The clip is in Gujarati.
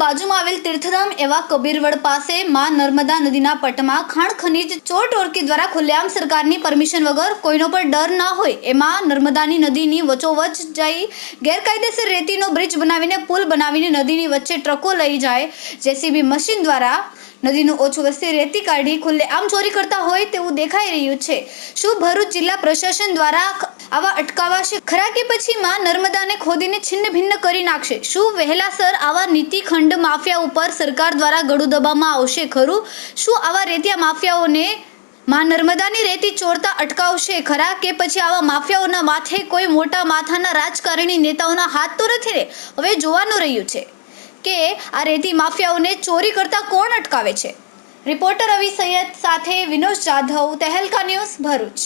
બાજુમાં આવેલ તીર્થધામ એવા કબીરવડ પાસે માં નર્મદા નદીના પટમાં ખાણ ખનીજ ચોર ટોળકી દ્વારા ખુલ્લેઆમ સરકારની પરમિશન વગર કોઈનો પર ડર ના હોય એમાં નર્મદાની નદીની વચ્ચોવચ્ચ જઈ ગેરકાયદેસર રેતીનો બ્રિજ બનાવીને પુલ બનાવીને નદીની વચ્ચે ટ્રકો લઈ જાય જેસીબી મશીન દ્વારા નદીનું ઓછું વસ્તી રેતી કાઢી ખુલ્લેઆમ ચોરી કરતા હોય તેવું દેખાઈ રહ્યું છે। શું ભરૂચ જિલ્લા પ્રશાસન દ્વારા આવા અટકાવાશે ખરા કે પછી માં નર્મદાને ખોદીને છિન્ન ભિન્ન કરી નાખશે? શું વહેલાસર આવા નીતિખંડ માફિયા ઉપર સરકાર દ્વારા ગળું દબાવવામાં આવશે ખરું? શું આવા રેતિયા માફિયાઓને માં નર્મદાની રેતી ચોરતા અટકાવશે ખરા કે પછી આવા માફિયાઓના માથે કોઈ મોટા માથાના રાજકારણી નેતાઓના હાથ તો નથી ને? હવે જોવાનું રહ્યું છે કે આ રેતી માફિયાઓને ચોરી કરતા કોણ અટકાવે છે। રિપોર્ટર રવિ સૈયદ સાથે વિનોદ જાધવ, તહેલકા ન્યૂઝ, ભરૂચ।